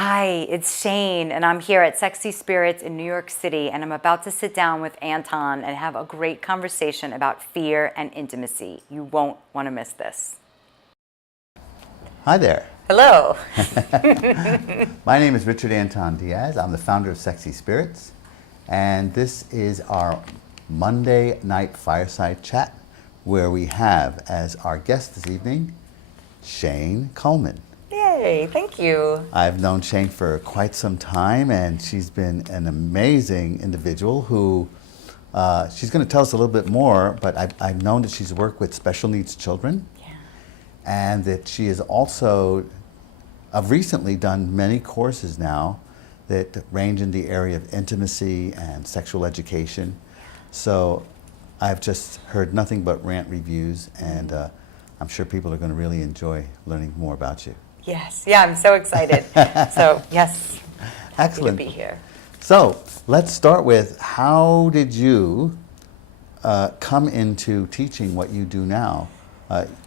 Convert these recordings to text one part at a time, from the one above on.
Hi, it's Shane, and I'm here at Sexy Spirits in New York City, and I'm about to sit down with Anton and have a great conversation about fear and intimacy. You won't want to miss this. Hi there. Hello. My name is Richard Anton Diaz. I'm the founder of Sexy Spirits, and this is our Monday night fireside chat where we have as our guest this evening, Shane Coleman. Yay, thank you. I've known Shane for quite some time, and she's been an amazing individual who, she's going to tell us a little bit more, but I've known that she's worked with special needs children, and that she has also, recently done many courses now that range in the area of intimacy and sexual education. So I've just heard nothing but rant reviews, and I'm sure people are going to really enjoy learning more about you. Yes, yeah, I'm so excited. So, yes, Excellent. happy to be here. So let's start with, how did you come into teaching what you do now?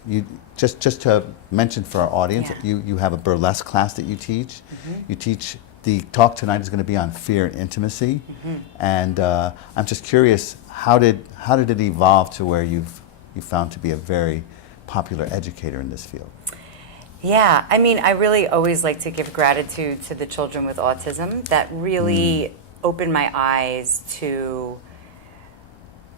You just to mention for our audience, you have a burlesque class that you teach. You teach. The talk tonight is going to be on fear and intimacy, and I'm just curious, how did it evolve to where you found to be a very popular educator in this field? Yeah, I mean, I really always like to give gratitude to the children with autism. That really opened my eyes to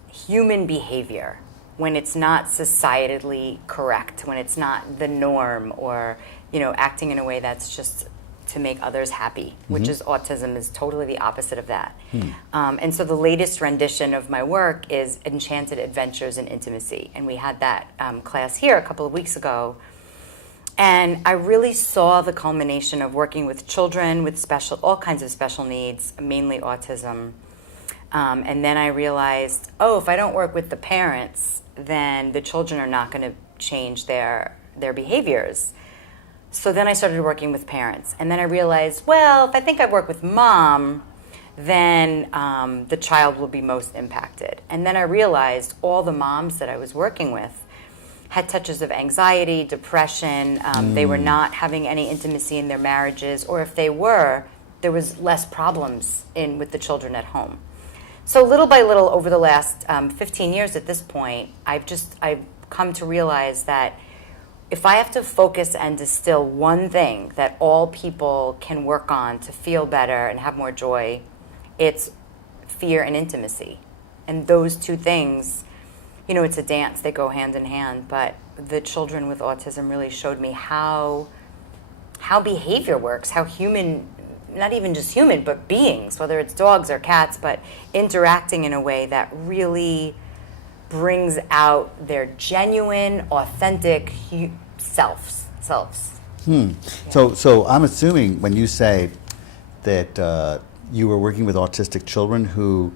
human behavior when it's not societally correct, when it's not the norm, or, you know, acting in a way that's just to make others happy, which is autism is totally the opposite of that. And so the latest rendition of my work is Enchanted Adventures in Intimacy. And we had that class here a couple of weeks ago. And I really saw the culmination of working with children with all kinds of special needs, mainly autism. And then I realized, if I don't work with the parents, then the children are not going to change their behaviors. So then I started working with parents. And then I realized, well, if I think I work with mom, then the child will be most impacted. And then I realized all the moms that I was working with had touches of anxiety, depression. They were not having any intimacy in their marriages, or if they were, there was less problems with the children at home. So little by little, over the last 15 years at this point, I've come to realize that if I have to focus and distill one thing that all people can work on to feel better and have more joy, it's fear and intimacy. And those two things, you know, it's a dance, they go hand in hand, but the children with autism really showed me how behavior works, how human, not even just human, but beings, whether it's dogs or cats, but interacting in a way that really brings out their genuine, authentic selves. Yeah. So I'm assuming when you say that you were working with autistic children who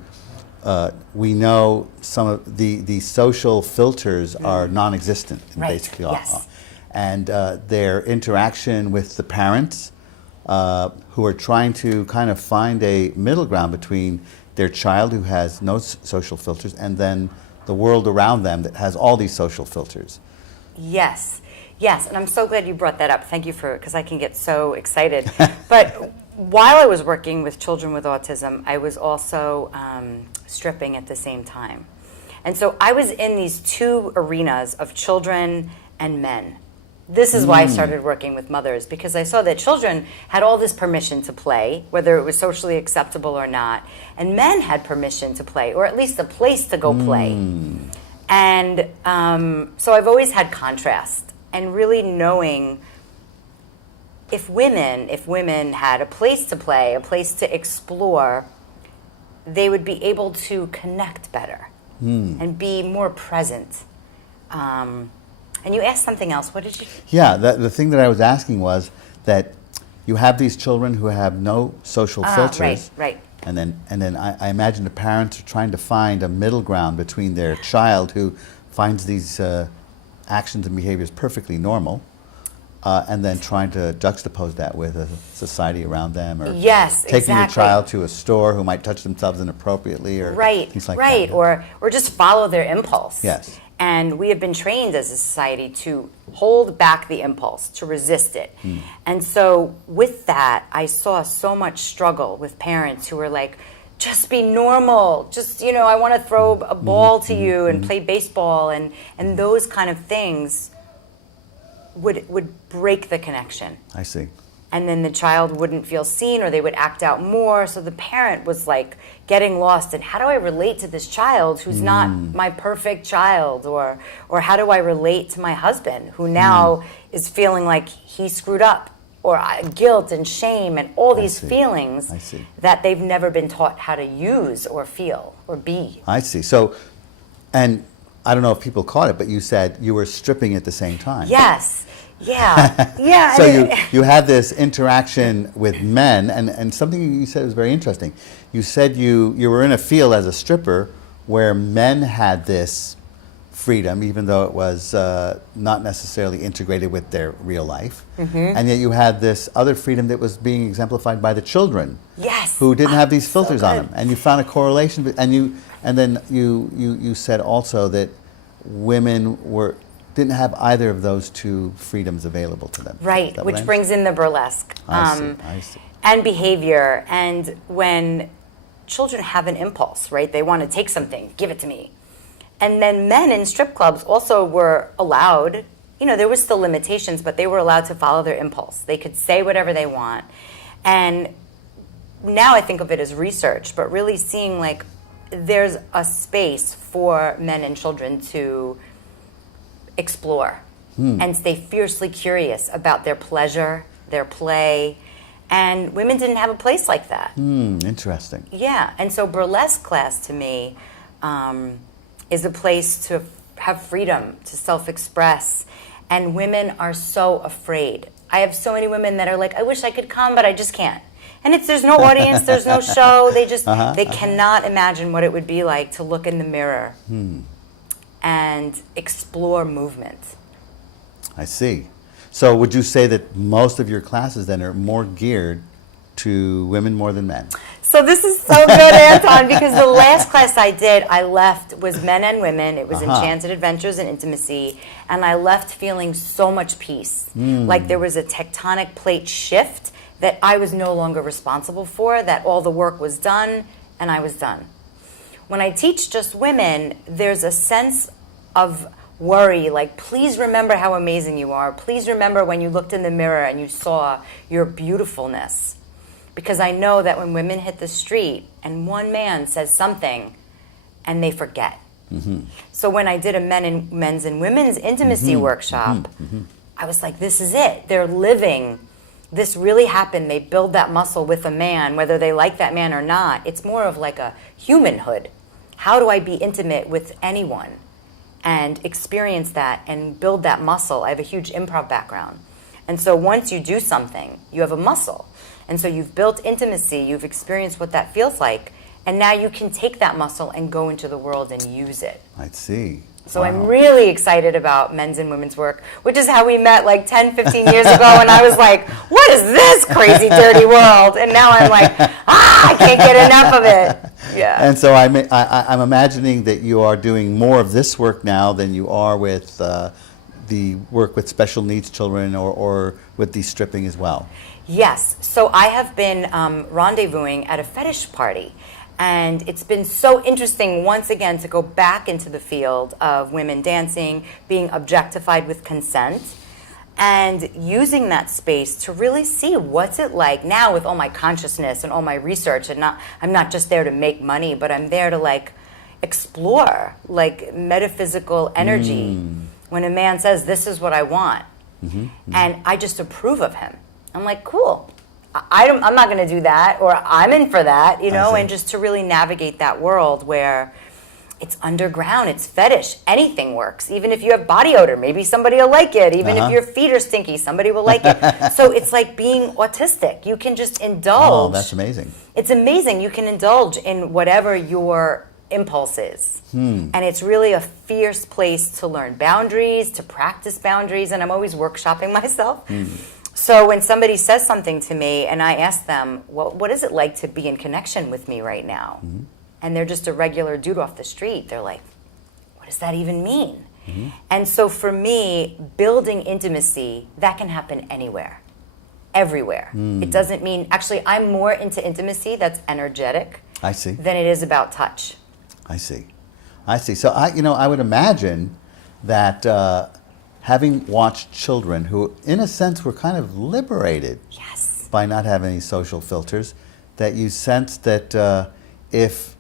we know some of the social filters are non-existent, basically. Yes. And their interaction with the parents who are trying to kind of find a middle ground between their child who has no social filters and then the world around them that has all these social filters. Yes, and I'm so glad you brought that up. Thank you because I can get so excited. But while I was working with children with autism, I was also stripping at the same time. And so I was in these two arenas of children and men. This is why I started working with mothers, because I saw that children had all this permission to play, whether it was socially acceptable or not, and men had permission to play, or at least a place to go play. And so I've always had contrast, and really knowing if women had a place to play, a place to explore, they would be able to connect better and be more present. And you asked something else. What did you? Yeah, the thing that I was asking was that you have these children who have no social filters. Right. And then I imagine the parents are trying to find a middle ground between their child who finds these actions and behaviors perfectly normal, and then trying to juxtapose that with a society around them, or taking your child to a store who might touch themselves inappropriately, or things like that. Or just follow their impulse. Yes. And we have been trained as a society to hold back the impulse, to resist it. And so with that, I saw so much struggle with parents who were like, just be normal. Just, I want to throw a ball to you and play baseball. And those kind of things would break the connection. I see. And then the child wouldn't feel seen, or they would act out more. So the parent was like getting lost in, how do I relate to this child who's not my perfect child? Or how do I relate to my husband who now is feeling like he screwed up? Or guilt and shame and all these feelings that they've never been taught how to use or feel or be. I see. So, and I don't know if people caught it, but you said you were stripping at the same time. Yes. Yeah. Yeah. So you had this interaction with men, and something you said was very interesting. You said you were in a field as a stripper where men had this freedom, even though it was not necessarily integrated with their real life. And yet you had this other freedom that was being exemplified by the children. Yes. Who didn't have these filters on them. And you found a correlation, and then you said also that women didn't have either of those two freedoms available to them. Right, which brings in the burlesque. I see. And behavior. And when children have an impulse, right? They want to take something, give it to me. And then men in strip clubs also were allowed, there was still limitations, but they were allowed to follow their impulse. They could say whatever they want. And now I think of it as research, but really seeing like there's a space for men and children to explore and stay fiercely curious about their pleasure, their play. And women didn't have a place like that. Interesting. Yeah, and so burlesque class to me is a place to have freedom, to self-express. And women are so afraid. I have so many women that are like, I wish I could come, but I just can't. And there's no audience, there's no show. They just, they cannot imagine what it would be like to look in the mirror and explore movement. I see. So would you say that most of your classes then are more geared to women more than men? So this is so good, Anton, because the last class I left was men and women. It was Enchanted Adventures and Intimacy, and I left feeling so much peace. Like there was a tectonic plate shift that I was no longer responsible for, that all the work was done, and I was done. When I teach just women, there's a sense of worry, like, please remember how amazing you are. Please remember when you looked in the mirror and you saw your beautifulness. Because I know that when women hit the street and one man says something and they forget. So when I did a men's and women's intimacy workshop, I was like, this is it. They're living. This really happened. They build that muscle with a man, whether they like that man or not. It's more of like a humanhood. How do I be intimate with anyone and experience that and build that muscle? I have a huge improv background. And so once you do something, you have a muscle. And so you've built intimacy, you've experienced what that feels like, and now you can take that muscle and go into the world and use it. I see. So I'm really excited about men's and women's work, which is how we met like 10, 15 years ago, and I was like, what is this crazy, dirty world? And now I'm like, I can't get enough of it. Yeah. And so I'm imagining that you are doing more of this work now than you are with the work with special needs children or with the stripping as well. Yes. So I have been rendezvousing at a fetish party. And it's been so interesting, once again, to go back into the field of women dancing, being objectified with consent, and using that space to really see what's it like now with all my consciousness and all my research. And I'm not just there to make money, but I'm there to like explore like metaphysical energy. When a man says, this is what I want, and I just approve of him. I'm like, cool. I'm not going to do that, or I'm in for that, you know, and just to really navigate that world where it's underground, it's fetish, anything works. Even if you have body odor, maybe somebody will like it. Even if your feet are stinky, somebody will like it. So it's like being autistic. You can just indulge. Oh, that's amazing. It's amazing. You can indulge in whatever your impulse is. And it's really a fierce place to learn boundaries, to practice boundaries, and I'm always workshopping myself. So when somebody says something to me and I ask them, well, what is it like to be in connection with me right now? And they're just a regular dude off the street. They're like, what what does that even mean? And so for me, building intimacy, that can happen anywhere, everywhere. It doesn't mean, actually, I'm more into intimacy that's energetic I see. than it is about touch. I see. I see. So I would imagine that having watched children who, in a sense, were kind of liberated Yes. by not having any social filters, that you sense that if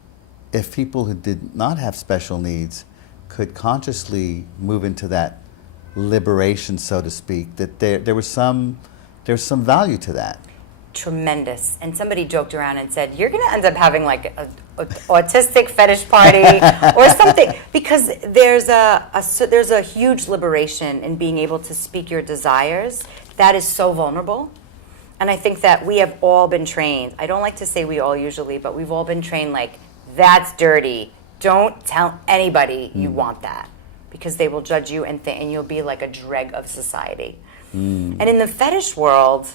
people who did not have special needs could consciously move into that liberation, so to speak, that there's some value to that. Tremendous. And somebody joked around and said, you're going to end up having like a autistic fetish party or something, because there's a huge liberation in being able to speak your desires that is so vulnerable. And I think that we have all been trained. I don't like to say we all usually, but we've all been trained like, that's dirty. Don't tell anybody you want that, because they will judge you and you'll be like a dreg of society. And in the fetish world,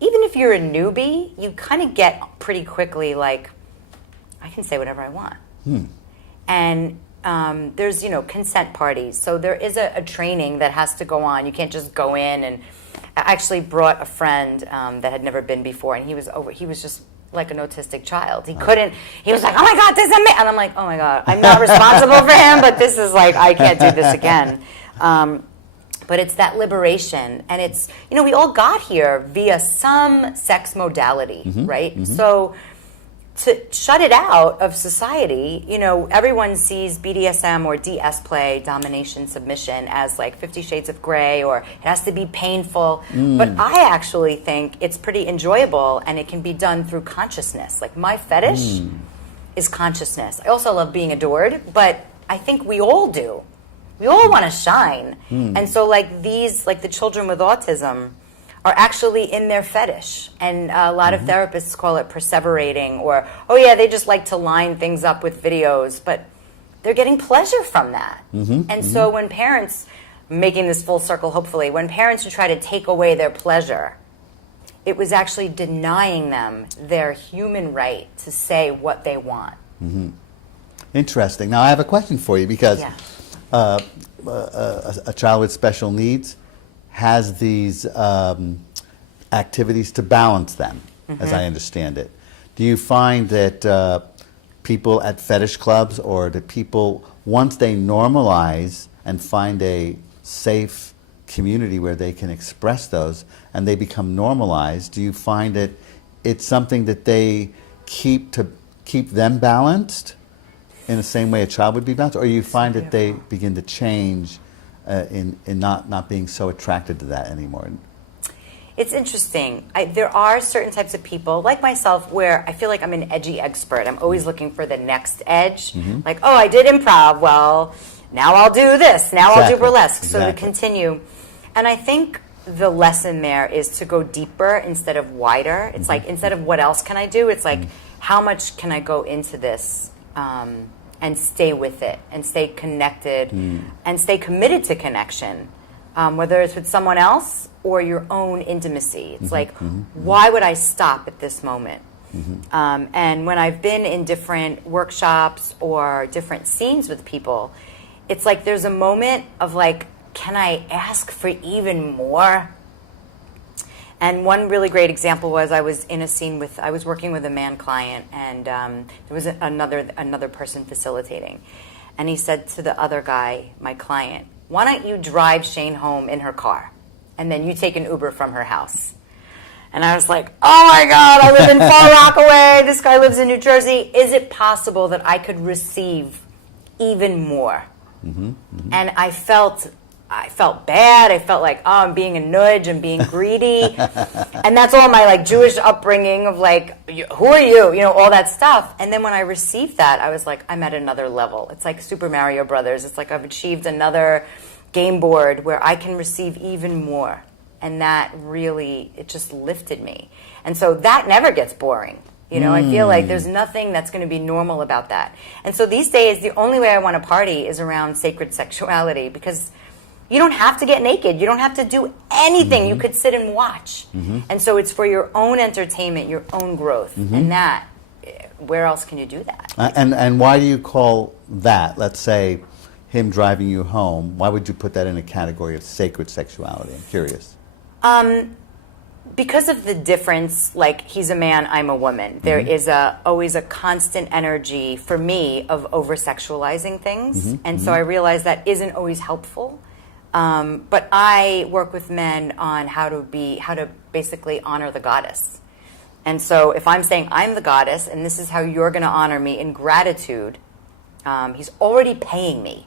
even if you're a newbie, you kind of get pretty quickly like, I can say whatever I want. And there's, consent parties. So there is a training that has to go on. You can't just go in. And I actually brought a friend that had never been before, and he was just like an autistic child. He was like, oh my God, this is amazing. And I'm like, oh my God, I'm not responsible for him, but this is like, I can't do this again. But it's that liberation. And it's, we all got here via some sex modality, right? So to shut it out of society, everyone sees BDSM or DS play, domination, submission, as like 50 Shades of Grey, or it has to be painful. But I actually think it's pretty enjoyable, and it can be done through consciousness. Like my fetish is consciousness. I also love being adored, but I think we all do. We all want to shine. And so like the children with autism are actually in their fetish. And a lot of therapists call it perseverating, or, oh yeah, they just like to line things up with videos, but they're getting pleasure from that. And so when parents, making this full circle hopefully, when parents try to take away their pleasure, it was actually denying them their human right to say what they want. Interesting. Now I have a question for you, because a child with special needs has these activities to balance them, as I understand it. Do you find that people at fetish clubs, or the people, once they normalize and find a safe community where they can express those and they become normalized, do you find that it's something that they keep them balanced in the same way a child would be balanced, or you find that they begin to change in not being so attracted to that anymore? It's interesting. There are certain types of people, like myself, where I feel like I'm an edgy expert. I'm always looking for the next edge. Like, oh, I did improv. Well, now I'll do this. Now I'll do burlesque. So to continue. And I think the lesson there is to go deeper instead of wider. It's like, instead of what else can I do, it's like, how much can I go into this and stay with it and stay connected and stay committed to connection, whether it's with someone else or your own intimacy. It's like, why would I stop at this moment? And when I've been in different workshops or different scenes with people, it's like there's a moment of like, can I ask for even more? And one really great example was I was in a scene I was working with a man client, and there was another person facilitating. And he said to the other guy, my client, why don't you drive Shane home in her car, and then you take an Uber from her house? And I was like, oh my God, I live in Far Rockaway. This guy lives in New Jersey. Is it possible that I could receive even more? And I felt bad. I felt like, oh, I'm being a nudge. I'm being greedy. And that's all my like Jewish upbringing of like, who are you? All that stuff. And then when I received that, I was like, I'm at another level. It's like Super Mario Brothers. It's like I've achieved another game board where I can receive even more. And that really, it just lifted me. And so that never gets boring. I feel like there's nothing that's going to be normal about that. And so these days, the only way I want to party is around sacred sexuality, because you don't have to get naked. You don't have to do anything. You could sit and watch. And so it's for your own entertainment, your own growth. And where else can you do that? And why do you call that? Let's say him driving you home, why would you put that in a category of sacred sexuality? I'm curious. Because of the difference, like he's a man, I'm a woman. There is always a constant energy for me of over-sexualizing things. And so I realize that isn't always helpful. But I work with men on how to basically honor the goddess. And so if I'm saying I'm the goddess and this is how you're going to honor me in gratitude, he's already paying me.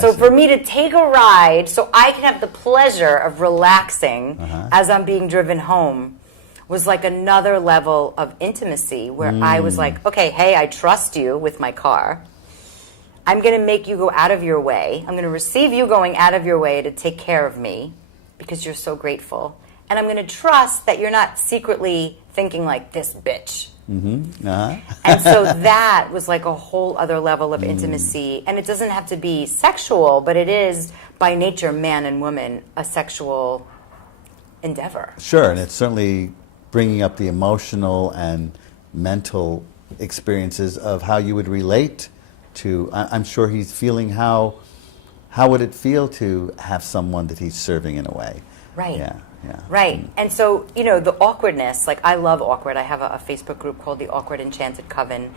So for me to take a ride so I can have the pleasure of relaxing as I'm being driven home was like another level of intimacy where I was like, okay, hey, I trust you with my car. I'm going to make you go out of your way. I'm going to receive you going out of your way to take care of me because you're so grateful. And I'm going to trust that you're not secretly thinking like this bitch. And so that was like a whole other level of intimacy. And it doesn't have to be sexual, but it is by nature, man and woman, a sexual endeavor. Sure, and it's certainly bringing up the emotional and mental experiences of how you would relate to, I'm sure he's feeling how would it feel to have someone that he's serving in a way. Right. Yeah. Right. And so, the awkwardness, like I love awkward. I have a Facebook group called the Awkward Enchanted Coven.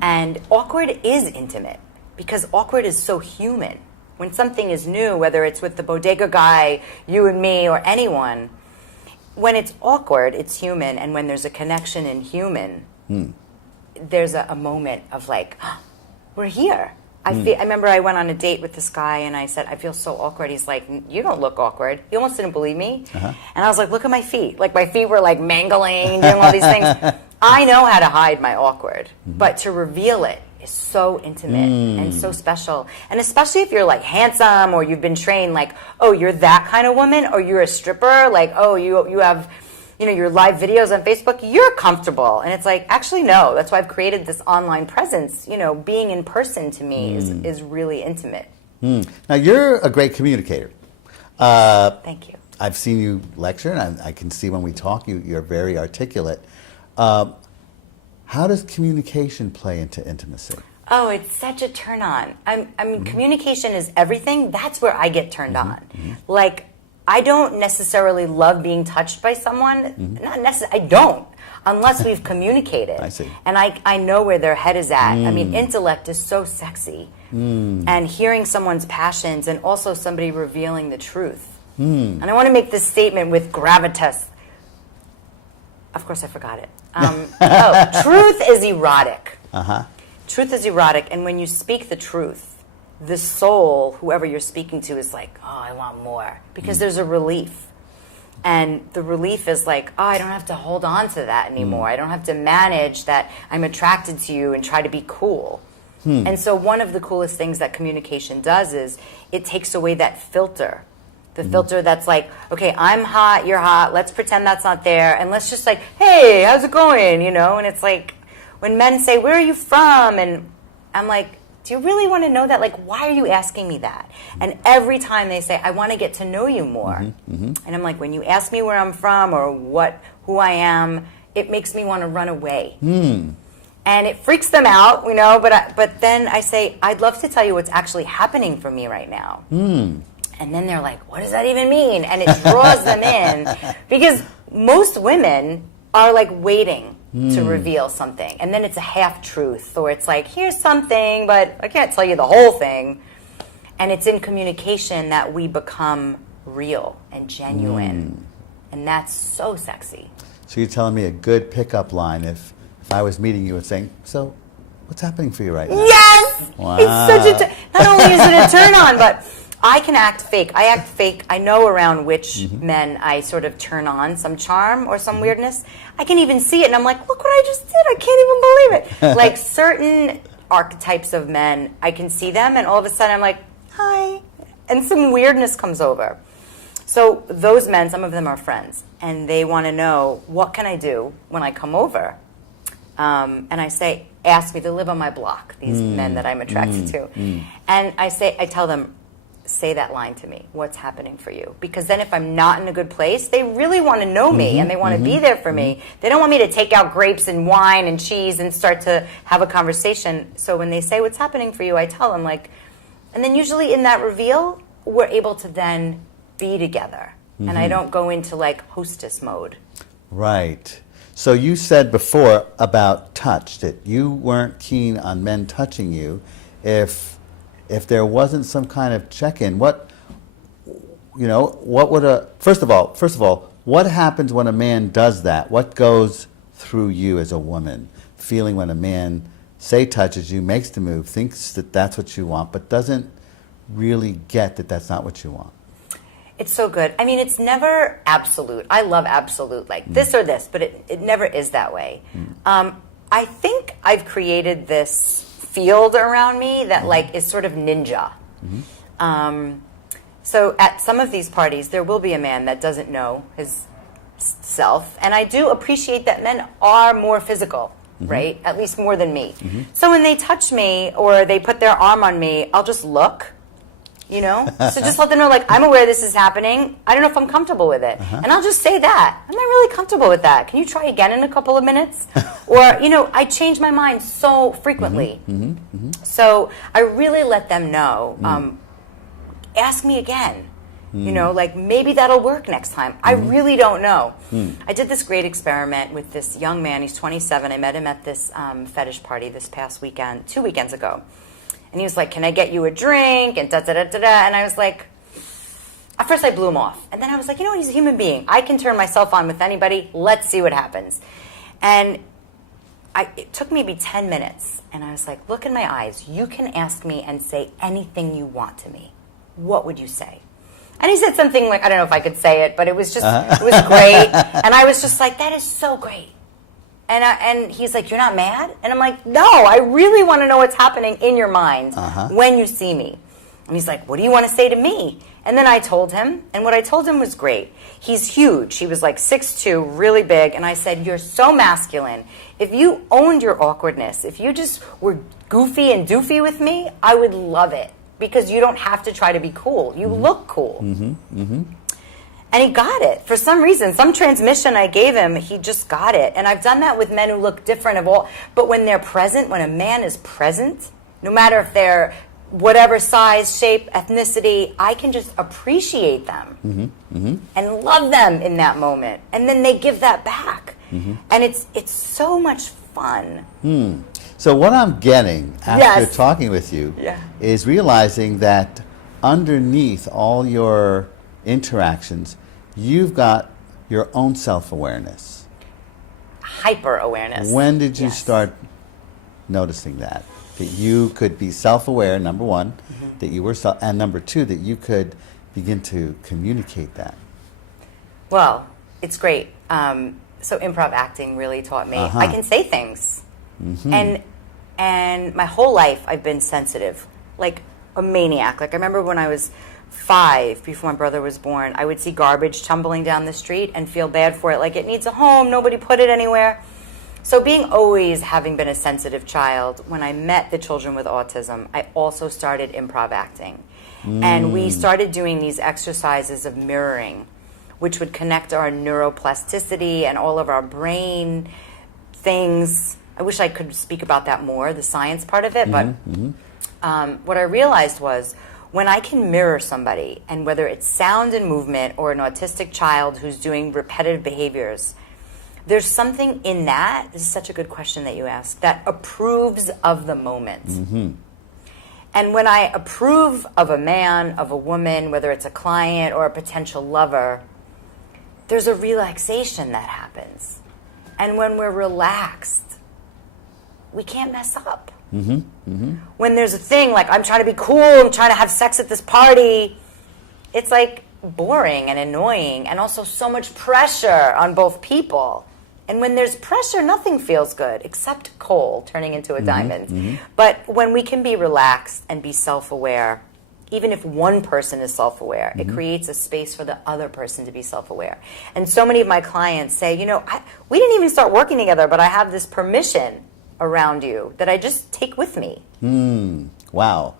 And awkward is intimate because awkward is so human. When something is new, whether it's with the bodega guy, you and me, or anyone, when it's awkward, it's human. And when there's a connection in human, there's a moment of like, oh, we're here. I remember I went on a date with this guy and I said, I feel so awkward. He's like, you don't look awkward. He almost didn't believe me. And I was like, look at my feet. Like my feet were like mangling, doing all these things. I know how to hide my awkward, but to reveal it is so intimate and so special. And especially if you're like handsome or you've been trained like, oh, you're that kind of woman, or you're a stripper, like, oh, you have your live videos on Facebook, you're comfortable. And it's like, actually, no. That's why I've created this online presence. Being in person to me is really intimate. Now, you're a great communicator. Thank you. I've seen you lecture, and I can see when we talk, you're very articulate. How does communication play into intimacy? Oh, it's such a turn on. I mean, communication is everything. That's where I get turned on. Like, I don't necessarily love being touched by someone. Not necessarily. I don't, unless we've communicated. I see. And I know where their head is at. I mean, intellect is so sexy. And hearing someone's passions and also somebody revealing the truth. And I want to make this statement with gravitas. Of course, I forgot it. Truth is erotic. Truth is erotic. And when you speak the truth, the soul, whoever you're speaking to, is like, oh, I want more. Because there's a relief. And the relief is like, oh, I don't have to hold on to that anymore. I don't have to manage that I'm attracted to you and try to be cool. And so one of the coolest things that communication does is it takes away that filter. The filter that's like, okay, I'm hot, you're hot, let's pretend that's not there. And let's just like, hey, how's it going? And it's like, when men say, where are you from? And I'm like, do you really want to know that? Like, why are you asking me that? And every time they say, I want to get to know you more. And I'm like, when you ask me where I'm from or who I am, it makes me want to run away. And it freaks them out, but then I say, I'd love to tell you what's actually happening for me right now. And then they're like, what does that even mean? And it draws them in because most women are like waiting to reveal something. And then it's a half truth, or it's like, here's something, but I can't tell you the whole thing. And it's in communication that we become real and genuine. And that's so sexy. So you're telling me a good pickup line if I was meeting you and saying, so what's happening for you right now? Yes! Wow. It's such not only is it a turn on, but I can act fake. I act fake. I know around which men I sort of turn on some charm or some weirdness. I can even see it, and I'm like, look what I just did. I can't even believe it. Like certain archetypes of men, I can see them, and all of a sudden I'm like, hi. And some weirdness comes over. So those men, some of them are friends, and they want to know, what can I do when I come over? And I say, ask me to live on my block, these men that I'm attracted to. And I tell them, say that line to me. What's happening for you? Because then if I'm not in a good place, they really want to know me and they want to be there for me. They don't want me to take out grapes and wine and cheese and start to have a conversation. So when they say what's happening for you, I tell them like, And then usually in that reveal, we're able to then be together. And I don't go into like hostess mode. Right. So you said before about touch, that you weren't keen on men touching you if there wasn't some kind of check-in. What would first of all, what happens when a man does that? What goes through you as a woman, feeling when a man, say, touches you, makes the move, thinks that that's what you want, but doesn't really get that that's not what you want? It's so good. I mean, it's never absolute. I love absolute, like this or this, but it never is that way. I think I've created this field around me that like is sort of ninja. So at some of these parties, there will be a man that doesn't know his self, and I do appreciate that men are more physical, right? At least more than me. So when they touch me or they put their arm on me, I'll just look. So just let them know, like, I'm aware this is happening. I don't know if I'm comfortable with it. And I'll just say that. I'm not really comfortable with that. Can you try again in a couple of minutes? Or, I change my mind so frequently. So I really let them know, ask me again. Like, maybe that'll work next time. I really don't know. I did this great experiment with this young man. He's 27. I met him at this fetish party this past weekend, 2 weekends ago. And he was like, can I get you a drink? And da-da-da-da-da. And I was like, at first I blew him off. And then I was like, he's a human being. I can turn myself on with anybody. Let's see what happens. And it took maybe 10 minutes. And I was like, look in my eyes. You can ask me and say anything you want to me. What would you say? And he said something like, I don't know if I could say it, but it was just, it was great. And I was just like, that is so great. And he's like, you're not mad? And I'm like, no, I really want to know what's happening in your mind when you see me. And he's like, what do you want to say to me? And then I told him, and what I told him was great. He's huge. He was like 6'2", really big. And I said, you're so masculine. If you owned your awkwardness, if you just were goofy and doofy with me, I would love it. Because you don't have to try to be cool. You look cool. And he got it. For some reason, some transmission I gave him, he just got it. And I've done that with men who look different but when they're present, when a man is present, no matter if they're whatever size, shape, ethnicity, I can just appreciate them and love them in that moment. And then they give that back. And it's so much fun. So what I'm getting after talking with you is realizing that underneath all your interactions, you've got your own self-awareness. Hyper-awareness. When did you start noticing that you could be self-aware, number one, that you were and number two, that you could begin to communicate that? Well, it's great. So improv acting really taught me I can say things. And my whole life I've been sensitive, like a maniac. Like I remember when I was 5, before my brother was born, I would see garbage tumbling down the street and feel bad for it, like it needs a home, nobody put it anywhere. So having been a sensitive child, when I met the children with autism, I also started improv acting. And we started doing these exercises of mirroring, which would connect our neuroplasticity and all of our brain things. I wish I could speak about that more, the science part of it, but what I realized was, when I can mirror somebody, and whether it's sound and movement or an autistic child who's doing repetitive behaviors, there's something in that, this is such a good question that you asked, that approves of the moment. And when I approve of a man, of a woman, whether it's a client or a potential lover, there's a relaxation that happens. And when we're relaxed, we can't mess up. When there's a thing like, I'm trying to be cool, I'm trying to have sex at this party, it's like boring and annoying and also so much pressure on both people. And when there's pressure, nothing feels good except coal turning into a diamond. But when we can be relaxed and be self-aware, even if one person is self-aware, it creates a space for the other person to be self-aware. And so many of my clients say, we didn't even start working together, but I have this permission around you that I just take with me. Wow.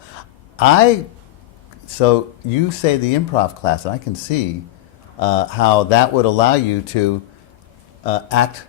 So you say the improv class, and I can see how that would allow you to act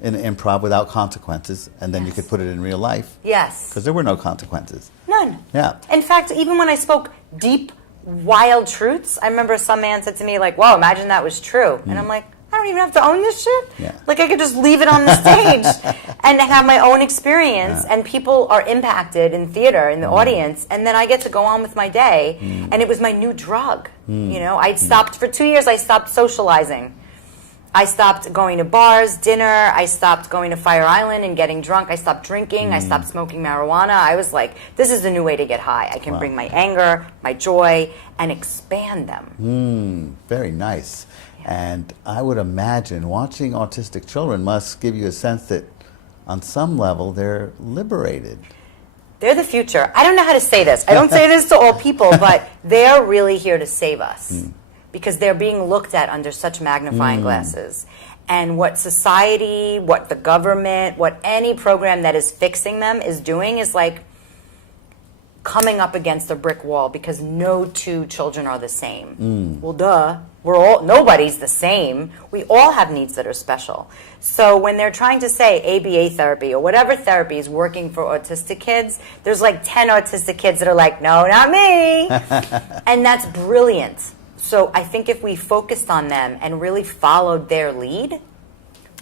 in improv without consequences, and then you could put it in real life Yes. because there were no consequences. None. Yeah. In fact, even when I spoke deep, wild truths, I remember some man said to me, like, wow, imagine that was true. And I'm like, I don't even have to own this shit. Yeah. Like, I could just leave it on the stage and have my own experience, and people are impacted in theater, in the audience, and then I get to go on with my day, and it was my new drug. You know, I'd stopped, for 2 years, I stopped socializing. I stopped going to bars, dinner. I stopped going to Fire Island and getting drunk. I stopped drinking. I stopped smoking marijuana. I was like, this is the new way to get high. I can bring my anger, my joy, and expand them. Very nice. And I would imagine watching autistic children must give you a sense that on some level they're liberated. They're the future. I don't know how to say this. I don't say this to all people, but they're really here to save us. Because they're being looked at under such magnifying glasses. And what society, what the government, what any program that is fixing them is doing is like coming up against a brick wall, because no two children are the same. Well, duh. Nobody's the same. We all have needs that are special. So when they're trying to say ABA therapy or whatever therapy is working for autistic kids, there's like 10 autistic kids that are like, no, not me. And that's brilliant. So I think if we focused on them and really followed their lead,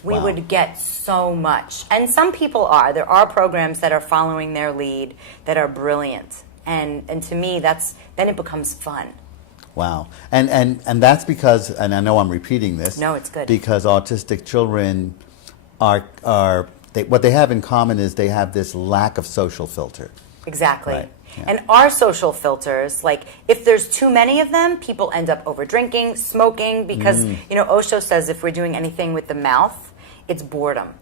we would get so much. And some people are. There are programs that are following their lead that are brilliant. And to me, then it becomes fun. Wow. And that's because, and I know I'm repeating this. No, it's good. Because autistic children what they have in common is they have this lack of social filter. Exactly. Right. Yeah. And our social filters, like if there's too many of them, people end up over drinking, smoking, because, you know, Osho says if we're doing anything with the mouth, it's boredom.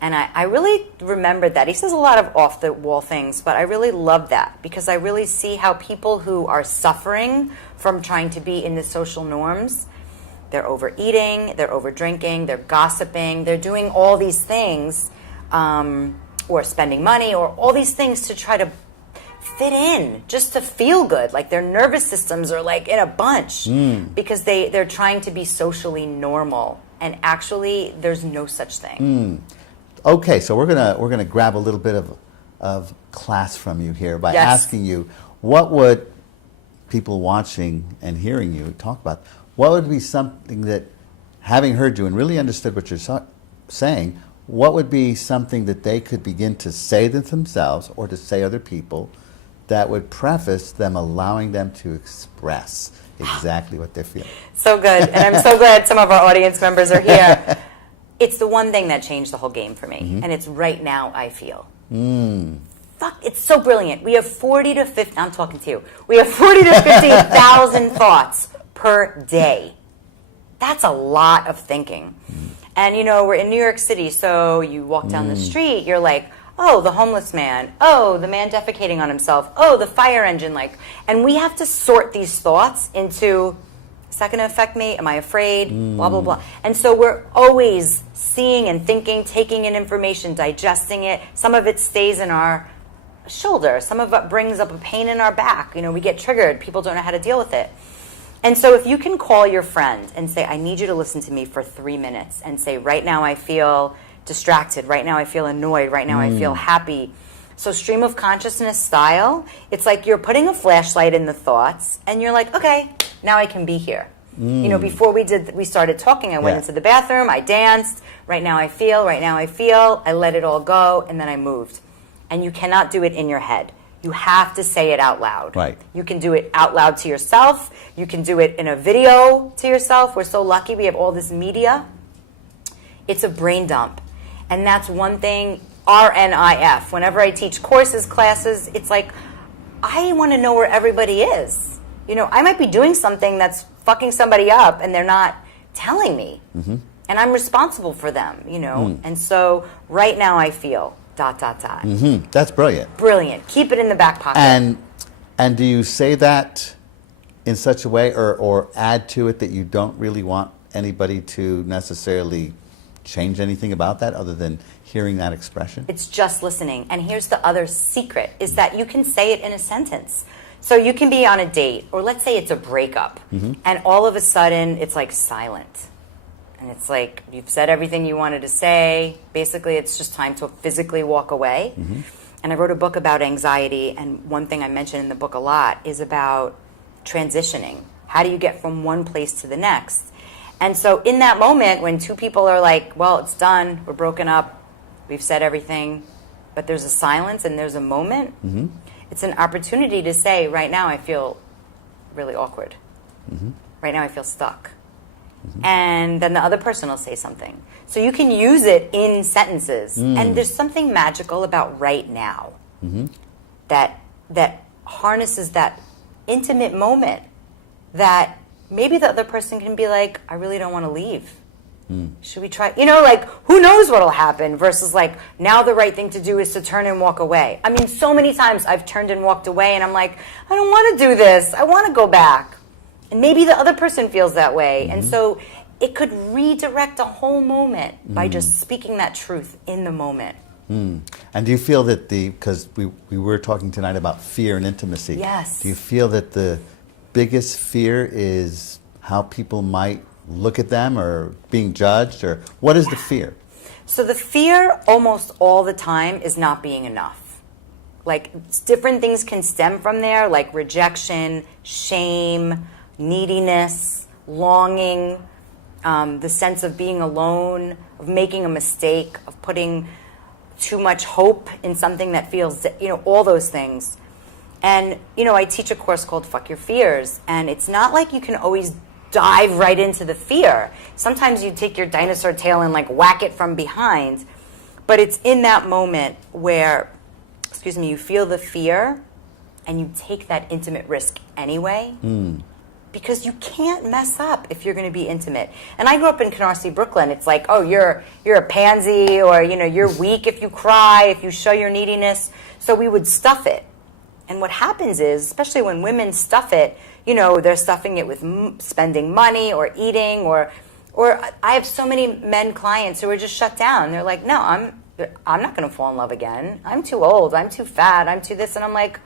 And I really remembered that. He says a lot of off-the-wall things, but I really love that because I really see how people who are suffering from trying to be in the social norms, they're overeating, they're over-drinking, they're gossiping, they're doing all these things, or spending money, or all these things to try to fit in, just to feel good. Like their nervous systems are like in a bunch because they're trying to be socially normal. And actually, there's no such thing. Okay, so we're gonna grab a little bit of class from you here by asking you, what would people watching and hearing you talk about, what would be something that, having heard you and really understood what you're saying, what would be something that they could begin to say to themselves or to say to other people that would preface them allowing them to express exactly what they're feeling? So good. And I'm so glad some of our audience members are here. It's the one thing that changed the whole game for me. And it's right now I feel. Fuck, it's so brilliant. We have 40 to 50, I'm talking to you. We have 40 to 50,000 thoughts per day. That's a lot of thinking. And you know, we're in New York City, so you walk down the street, you're like, oh, the homeless man. Oh, the man defecating on himself. Oh, the fire engine. Like, and we have to sort these thoughts into, is that going to affect me? Am I afraid? Blah, blah, blah. And so we're always seeing and thinking, taking in information, digesting it. Some of it stays in our shoulder. Some of it brings up a pain in our back. You know, we get triggered. People don't know how to deal with it. And so if you can call your friend and say, I need you to listen to me for 3 minutes, and say, right now I feel distracted, right now I feel annoyed, right now I feel happy. So stream of consciousness style, it's like you're putting a flashlight in the thoughts and you're like, okay, now I can be here. You know, before we started talking, I went into the bathroom, I danced, right now I feel, I let it all go, and then I moved. And you cannot do it in your head. You have to say it out loud. Right. You can do it out loud to yourself. You can do it in a video to yourself. We're so lucky we have all this media. It's a brain dump. And that's one thing, RNIF. Whenever I teach courses, classes, it's like, I want to know where everybody is. You know, I might be doing something that's fucking somebody up and they're not telling me. And I'm responsible for them, you know. And so right now I feel ... That's brilliant. Brilliant. Keep it in the back pocket. And do you say that in such a way or add to it that you don't really want anybody to necessarily change anything about that other than hearing that expression? It's just listening. And here's the other secret, is that you can say it in a sentence. So you can be on a date, or let's say it's a breakup, and all of a sudden it's like silent. And it's like, you've said everything you wanted to say. Basically, it's just time to physically walk away. And I wrote a book about anxiety, and one thing I mention in the book a lot is about transitioning. How do you get from one place to the next? And so in that moment, when two people are like, well, it's done, we're broken up, we've said everything, but there's a silence and there's a moment, it's an opportunity to say, right now I feel really awkward. Right now I feel stuck. And then the other person will say something. So you can use it in sentences. And there's something magical about right now that harnesses that intimate moment that maybe the other person can be like, I really don't want to leave. Should we try? Like, who knows what'll happen versus like, now the right thing to do is to turn and walk away. I mean, so many times I've turned and walked away and I'm like, I don't want to do this. I want to go back. And maybe the other person feels that way. And so it could redirect a whole moment by just speaking that truth in the moment. And do you feel that because we were talking tonight about fear and intimacy. Yes. Do you feel that the biggest fear is how people might look at them or being judged, or what is the fear? So the fear almost all the time is not being enough. Like, different things can stem from there, like rejection, shame, neediness, longing, the sense of being alone, of making a mistake, of putting too much hope in something that feels, all those things. And, I teach a course called Fuck Your Fears, and it's not like you can always dive right into the fear. Sometimes you take your dinosaur tail and like whack it from behind, but it's in that moment where, you feel the fear and you take that intimate risk anyway. Because you can't mess up if you're going to be intimate. And I grew up in Canarsie, Brooklyn. It's like, oh, you're a pansy, or you're weak if you cry, if you show your neediness. So we would stuff it. And what happens is, especially when women stuff it, they're stuffing it with spending money or eating, or I have so many men clients who are just shut down. They're like, no, I'm not going to fall in love again. I'm too old. I'm too fat. I'm too this. And I'm like,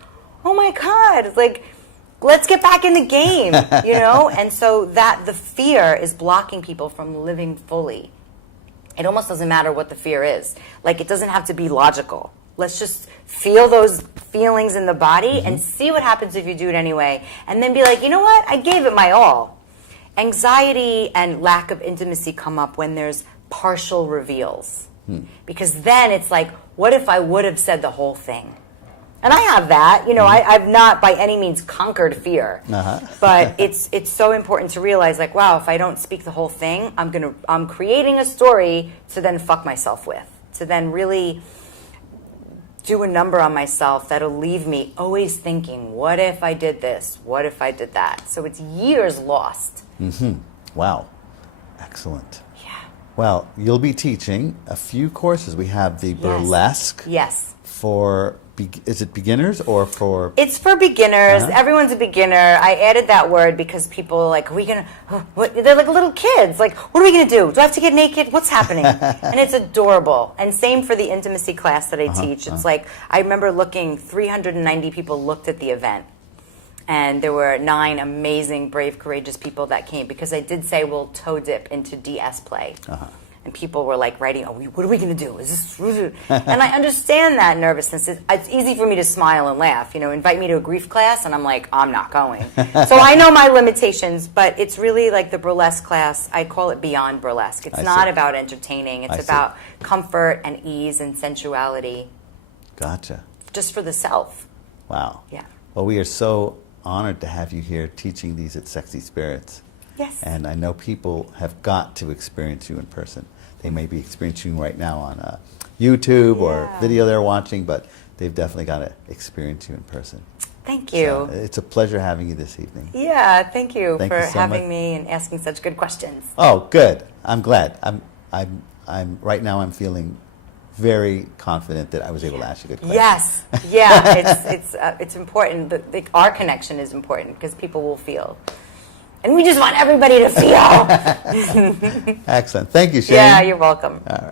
oh my God, it's like, let's get back in the game, And so that the fear is blocking people from living fully. It almost doesn't matter what the fear is. Like, it doesn't have to be logical. Let's just feel those feelings in the body and see what happens if you do it anyway. And then be like, you know what? I gave it my all. Anxiety and lack of intimacy come up when there's partial reveals. Because then it's like, what if I would have said the whole thing? And I have that, I've not by any means conquered fear, but it's so important to realize, like, wow, if I don't speak the whole thing, I'm creating a story to then fuck myself with, to then really do a number on myself that'll leave me always thinking, what if I did this? What if I did that? So it's years lost. Wow, excellent. Yeah. Well, you'll be teaching a few courses. We have the burlesque. Yes. For is it beginners or for? It's for beginners. Everyone's a beginner. I added that word because people are like, are we gonna? They're like little kids. Like, what are we gonna do? Do I have to get naked? What's happening? And it's adorable. And same for the intimacy class that I teach. It's like, I remember 390 people looked at the event, and there were 9 amazing, brave, courageous people that came because I did say we'll toe dip into DS play. And people were like writing, what are we going to do? Is this? And I understand that nervousness. It's easy for me to smile and laugh. Invite me to a grief class, and I'm like, I'm not going. So I know my limitations, but it's really like the burlesque class. I call it beyond burlesque. It's not about entertaining. It's about comfort and ease and sensuality. Gotcha. Just for the self. Wow. Yeah. Well, we are so honored to have you here teaching these at Sexy Spirits. Yes. And I know people have got to experience you in person. They may be experiencing you right now on YouTube or video they're watching, but they've definitely got to experience you in person. Thank you. So it's a pleasure having you this evening. Yeah, thank you for you so having much. Me and asking such good questions. Oh, good. I'm glad. I'm right now. I'm feeling very confident that I was able to ask you good questions. Yes. Yeah. It's important. Our connection is important because people will feel. And we just want everybody to feel. Excellent. Thank you, Shane. Yeah, you're welcome. All right.